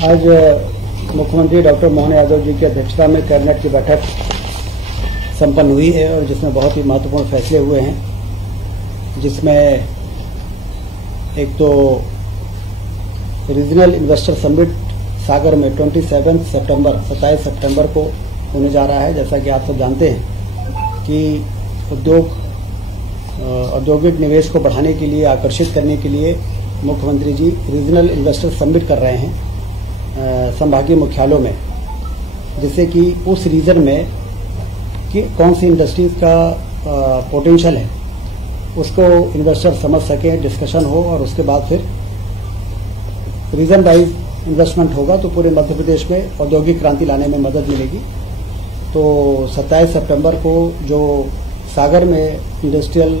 आज मुख्यमंत्री डॉक्टर मोहन यादव जी की अध्यक्षता में कैबिनेट की बैठक संपन्न हुई है और जिसमें बहुत ही महत्वपूर्ण फैसले हुए हैं, जिसमें एक तो रीजनल इन्वेस्टर समिट सागर में 27 सितंबर को होने जा रहा है। जैसा कि आप सब जानते हैं कि औद्योगिक निवेश को बढ़ाने के लिए, आकर्षित करने के लिए मुख्यमंत्री जी रीजनल इन्वेस्टर समिट कर रहे हैं संभागीय मुख्यालयों में, जिससे कि उस रीजन में कि कौन सी इंडस्ट्रीज का पोटेंशियल है उसको इन्वेस्टर समझ सकें, डिस्कशन हो और उसके बाद फिर रीजन वाइज इन्वेस्टमेंट होगा तो पूरे मध्य प्रदेश में औद्योगिक क्रांति लाने में मदद मिलेगी। तो 27 सितंबर को जो सागर में इंडस्ट्रियल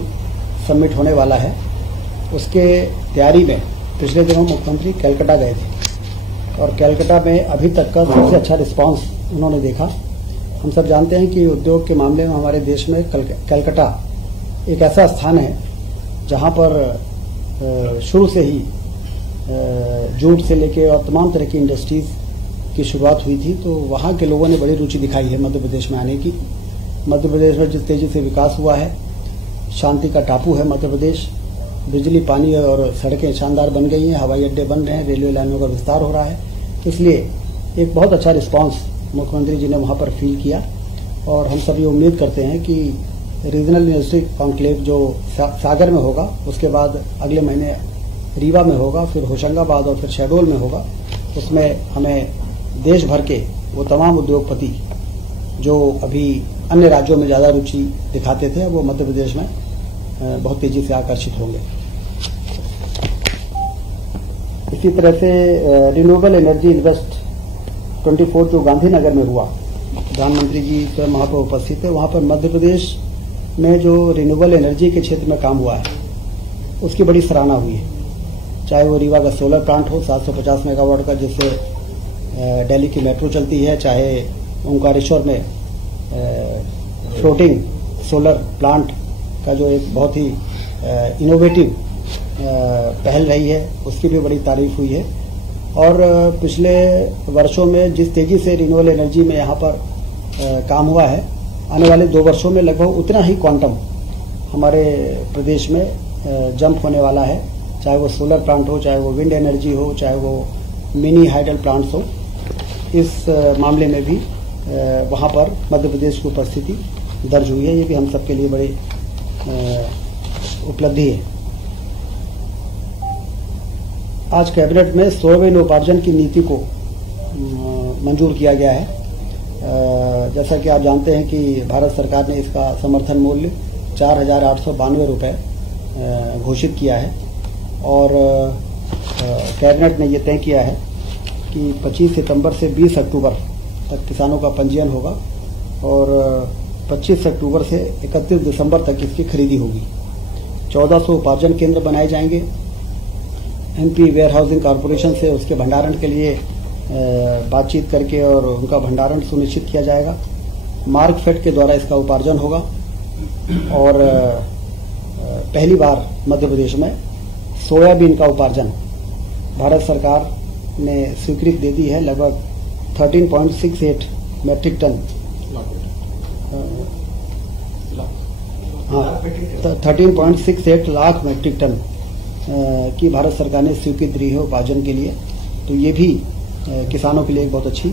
समिट होने वाला है, उसके तैयारी में पिछले दिनों मुख्यमंत्री कलकत्ता गए थे और कलकत्ता में अभी तक का सबसे अच्छा रिस्पांस उन्होंने देखा। हम सब जानते हैं कि उद्योग के मामले में हमारे देश में कलकत्ता एक ऐसा स्थान है जहां पर शुरू से ही जूट से लेके और तमाम तरह की इंडस्ट्रीज की शुरुआत हुई थी। तो वहां के लोगों ने बड़ी रुचि दिखाई है मध्य प्रदेश में आने की। मध्य प्रदेश में जिस तेजी से विकास हुआ है, शांति का टापू है मध्य प्रदेश। बिजली, पानी और सड़कें शानदार बन गई हैं, हवाई अड्डे बन रहे हैं, रेलवे लाइनों का विस्तार हो रहा है। इसलिए एक बहुत अच्छा रिस्पांस मुख्यमंत्री जी ने वहां पर फील किया और हम सभी उम्मीद करते हैं कि रीजनल इंडस्ट्री कॉन्क्लेव जो सागर में होगा, उसके बाद अगले महीने रीवा में होगा, फिर होशंगाबाद और फिर शहडोल में होगा। उसमें हमें देश भर के वो तमाम उद्योगपति जो अभी अन्य राज्यों में ज्यादा रुचि दिखाते थे, वो मध्य प्रदेश में बहुत तेजी से आकर्षित होंगे। इसी तरह से रिन्यूएबल एनर्जी इन्वेस्ट 24 जो गांधीनगर में हुआ, प्रधानमंत्री जी स्वयं वहां पर उपस्थित थे। वहां पर मध्य प्रदेश में जो रिन्यूएबल एनर्जी के क्षेत्र में काम हुआ है, उसकी बड़ी सराहना हुई है। चाहे वो रीवा का सोलर प्लांट हो 750 मेगावाट का, जिससे दिल्ली की मेट्रो चलती है, चाहे ओंकारेश्वर में फ्लोटिंग सोलर प्लांट का जो एक बहुत ही इनोवेटिव पहल रही है, उसकी भी बड़ी तारीफ हुई है। और पिछले वर्षों में जिस तेजी से रिन्यूएबल एनर्जी में यहाँ पर काम हुआ है, आने वाले 2 वर्षों में लगभग उतना ही क्वांटम हमारे प्रदेश में जंप होने वाला है। चाहे वो सोलर प्लांट हो, चाहे वो विंड एनर्जी हो, चाहे वो मिनी हाइडल प्लांट्स हो, इस मामले में भी वहाँ पर मध्य प्रदेश की उपस्थिति दर्ज हुई है। ये भी हम सबके लिए बड़ी उपलब्धि है। आज कैबिनेट में 16वें नवोपार्जन की नीति को मंजूर किया गया है। जैसा कि आप जानते हैं कि भारत सरकार ने इसका समर्थन मूल्य 4,892 रुपये घोषित किया है और कैबिनेट ने यह तय किया है कि 25 सितंबर से 20 अक्टूबर तक किसानों का पंजीयन होगा और 25 अक्टूबर से 31 दिसंबर तक इसकी खरीदी होगी। 1400 उपार्जन केंद्र बनाए जाएंगे। एमपी वेयर हाउसिंग कॉरपोरेशन से उसके भंडारण के लिए बातचीत करके और उनका भंडारण सुनिश्चित किया जाएगा। मार्कफेड के द्वारा इसका उपार्जन होगा और पहली बार मध्य प्रदेश में सोयाबीन का उपार्जन भारत सरकार ने स्वीकृति दे दी है। लगभग 13.68 metric ton 13.68 lakh metric ton की भारत सरकार ने स्वीकृति दी है उपार्जन के लिए। तो ये भी किसानों के लिए एक बहुत अच्छी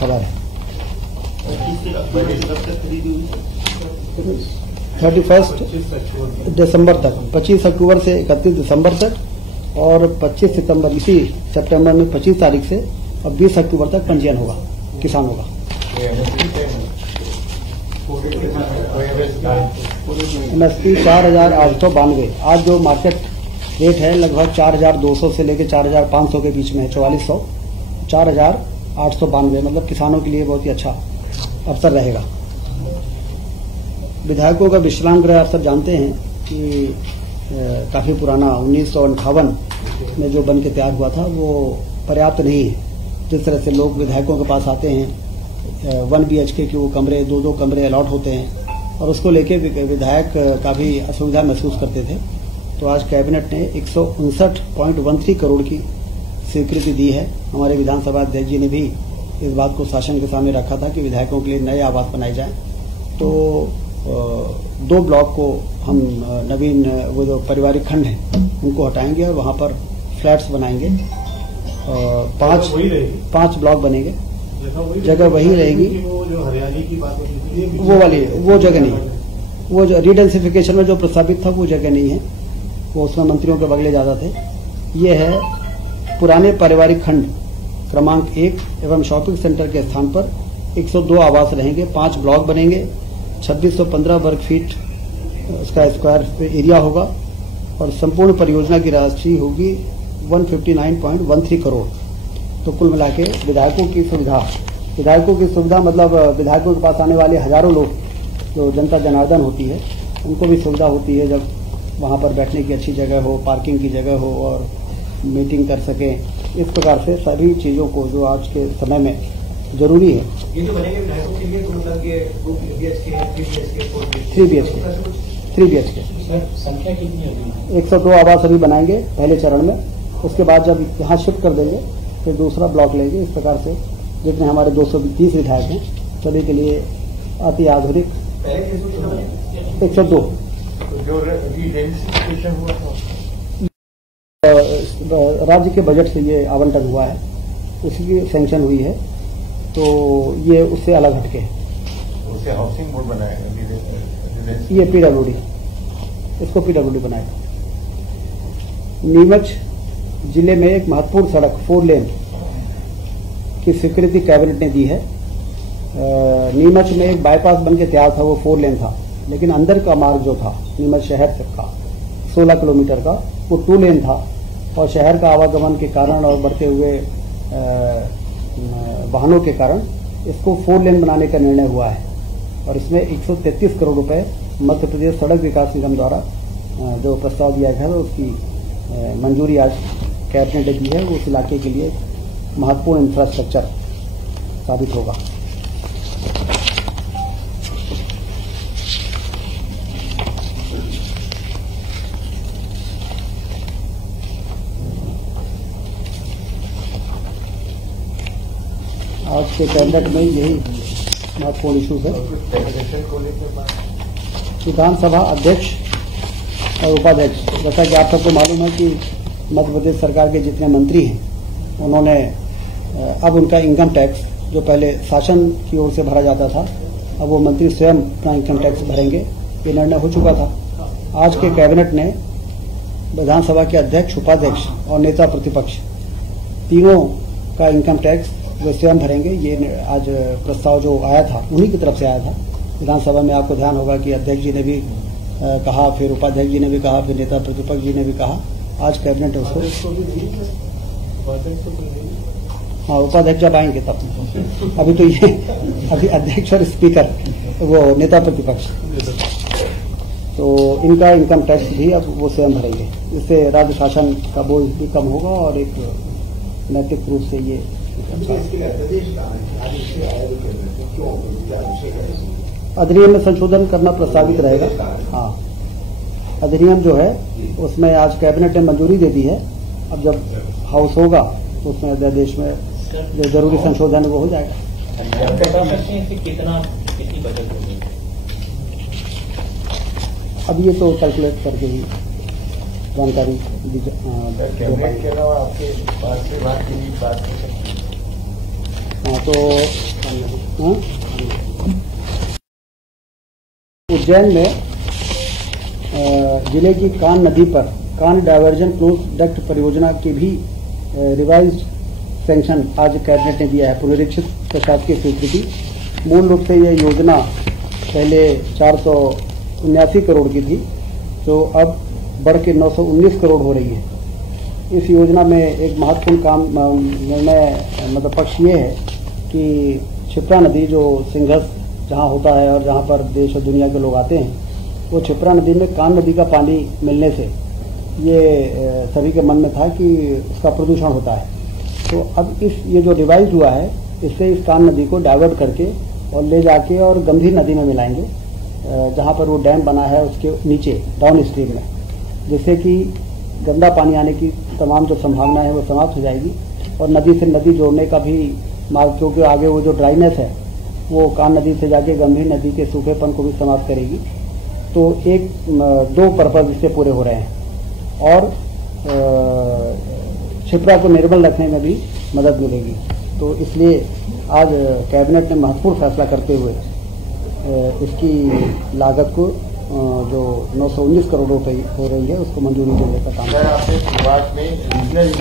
खबर है। 31 दिसंबर तक, 25 अक्टूबर से 31 दिसंबर तक और 25 सितंबर, इसी सितंबर में 25 तारीख से और 20 अक्टूबर तक पंजीयन होगा किसानों का। एमएसपी 4,892। आज जो मार्केट रेट है लगभग 4,200 से लेकर 4,500 के बीच में है, 4400, 4,892। मतलब किसानों के लिए बहुत ही अच्छा अवसर रहेगा। विधायकों का विश्राम गृह आप सब जानते हैं कि काफी पुराना 1958 में जो बन के तैयार हुआ था, वो पर्याप्त नहीं है। जिस तरह से लोग विधायकों के पास आते हैं, 1 BHK के वो कमरे, 2-2 कमरे अलॉट होते हैं और उसको लेके विधायक काफी असुविधा महसूस करते थे। तो आज कैबिनेट ने 159.13 करोड़ की स्वीकृति दी है। हमारे विधानसभा अध्यक्ष जी ने भी इस बात को शासन के सामने रखा था कि विधायकों के लिए नए आवास बनाए जाएं। तो 2 ब्लॉक को हम नवीन वो जो पारिवारिक खंड है उनको हटाएंगे और वहां पर फ्लैट्स बनाएंगे। 5 ब्लॉक बनेंगे, जगह वही रहेगी। वो जो हरियाली की बात होती थी वो वाली वो जगह नहीं है, वो जो रीडेंसिफिकेशन में जो प्रस्तावित था वो जगह नहीं है, वो उसमें मंत्रियों के बगले ज्यादा थे। ये है पुराने पारिवारिक खंड क्रमांक 1 एवं शॉपिंग सेंटर के स्थान पर 102 आवास रहेंगे, 5 ब्लॉक बनेंगे, 2615 वर्ग फीट उसका स्क्वायर एरिया होगा और संपूर्ण परियोजना की राशि होगी 159.13 करोड़। तो कुल मिला के विधायकों की सुविधा मतलब विधायकों के पास आने वाले हजारों लोग जो जनता जनार्दन होती है उनको भी सुविधा होती है, जब वहां पर बैठने की अच्छी जगह हो, पार्किंग की जगह हो और मीटिंग कर सकें। इस प्रकार से सभी चीजों को जो आज के समय में जरूरी है। ये जो बनेंगे विधायकों के लिए तो मतलब ये 2 BHK, 3 BHK संख्या कितनी होगी? 102 आवास अभी बनाएंगे पहले चरण में, उसके बाद जब यहाँ शिफ्ट कर देंगे फिर दूसरा ब्लॉक लेंगे। इस प्रकार से जितने हमारे 230 विधायक हैं सभी के लिए अति आधुनिक 102 जो रीडेंसिफिकेशन हुआ था राज्य के बजट से ये आवंटन हुआ है, उसी की सैंक्शन हुई है, तो ये उससे अलग हटके है। उसे हाउसिंग बोर्ड बनाएगा, ये PWD, इसको PWD बनाएगा। नीमच जिले में एक महत्वपूर्ण सड़क 4 लेन की स्वीकृति कैबिनेट ने दी है। नीमच में एक बाईपास बन के तैयार था, वो 4 लेन था, लेकिन अंदर का मार्ग जो था नीमच शहर तक का 16 किलोमीटर का वो 2 लेन था और शहर का आवागमन के कारण और बढ़ते हुए वाहनों के कारण इसको 4 लेन बनाने का निर्णय हुआ है और इसमें 133 करोड़ रुपए मध्य प्रदेश सड़क विकास निगम द्वारा जो प्रस्ताव दिया गया था उसकी मंजूरी आज कैबिनेट ने दी है। वो उस इलाके के लिए महत्वपूर्ण इंफ्रास्ट्रक्चर साबित होगा। आज के कैबिनेट में यही महत्वपूर्ण इशूज है। विधानसभा अध्यक्ष और उपाध्यक्ष, जैसा कि आप सबको मालूम है कि मध्य प्रदेश सरकार के जितने मंत्री हैं उन्होंने अब उनका इनकम टैक्स जो पहले शासन की ओर से भरा जाता था, अब वो मंत्री स्वयं अपना इनकम टैक्स भरेंगे, ये निर्णय हो चुका था। आज के कैबिनेट ने विधानसभा के अध्यक्ष, उपाध्यक्ष और नेता प्रतिपक्ष तीनों का इनकम टैक्स वो स्वयं भरेंगे। ये आज प्रस्ताव जो आया था उन्हीं की तरफ से आया था विधानसभा में। आपको ध्यान होगा कि अध्यक्ष जी ने भी कहा, फिर उपाध्यक्ष जी ने भी कहा, फिर नेता प्रतिपक्ष जी ने भी कहा। आज कैबिनेट उसको, हाँ उपाध्यक्ष जब आएंगे तब, अभी तो ये अभी अध्यक्ष और स्पीकर वो नेता प्रतिपक्ष, तो इनका इनकम टैक्स भी अब वो स्वयं भरेंगे। इससे राज्य शासन का बोझ भी कम होगा और एक नैतिक रूप से ये अधिनियम में संशोधन करना प्रस्तावित रहेगा। हाँ, अधिनियम जो है उसमें आज कैबिनेट ने मंजूरी दे दी है। अब जब हाउस होगा तो उसमें अध्यादेश में जो जरूरी संशोधन है वो हो जाएगा। कितनी बचत होगी? अब ये तो कैलकुलेट करके ही जानकारी के अलावा आपके पास से बात की हाँ, तो उज्जैन में जिले की कान नदी पर कान डायवर्जन क्लोज डक्ट परियोजना की भी रिवाइज सैंक्शन आज कैबिनेट ने दिया है, पुनरीक्षित प्रशासकीय स्वीकृति। मूल रूप से यह योजना पहले 479 करोड़ की थी, तो अब बढ़ के 919 करोड़ हो रही है। इस योजना में एक महत्वपूर्ण काम निर्णय मतलब पक्ष ये है कि क्षिप्रा नदी जो सिंघस जहाँ होता है और जहाँ पर देश और दुनिया के लोग आते हैं, वो क्षिप्रा नदी में कान नदी का पानी मिलने से ये सभी के मन में था कि उसका प्रदूषण होता है। तो अब ये जो रिवाइज हुआ है इससे इस कान नदी को डाइवर्ट करके और ले जाके और गंभीर नदी में मिलाएंगे, जहाँ पर वो डैम बना है उसके नीचे डाउन स्ट्रीम में, जिससे कि गंदा पानी आने की तमाम जो संभावना है वो समाप्त हो जाएगी और नदी से नदी जोड़ने का भी मार्ग, क्योंकि आगे वो जो ड्राइनेस है वो कान नदी से जाके गंभीर नदी के सूखेपन को भी समाप्त करेगी। तो एक दो पर्पज इससे पूरे हो रहे हैं और क्षिप्रा को निर्मल रखने में भी मदद मिलेगी। तो इसलिए आज कैबिनेट ने महत्वपूर्ण फैसला करते हुए इसकी लागत को जो 919 करोड़ रुपए हो रही है उसको मंजूरी देने का काम सर, आपने शुरुआत में रीजनल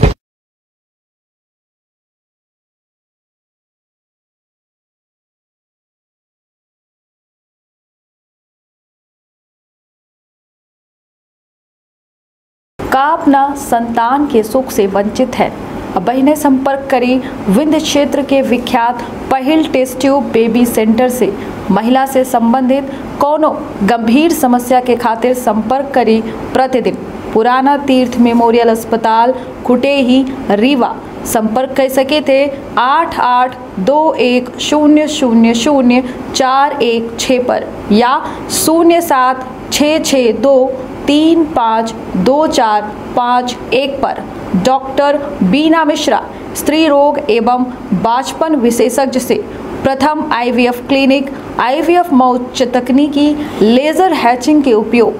का अपना संतान के सुख से वंचित है। अब बहनें संपर्क करें विंध्य क्षेत्र के विख्यात पहिल टेस्ट ट्यूब बेबी सेंटर से। महिला से संबंधित कोनो गंभीर समस्या के खातिर संपर्क करें प्रतिदिन पुराना तीर्थ मेमोरियल अस्पताल कुटेही रीवा। संपर्क कर सके थे 8821000416 पर या 0766235245 पर। डॉक्टर बीना मिश्रा स्त्री रोग एवं बांझपन विशेषज्ञ से प्रथम IVF क्लिनिक, IVF मौत तकनीकी, लेजर हैचिंग के उपयोग,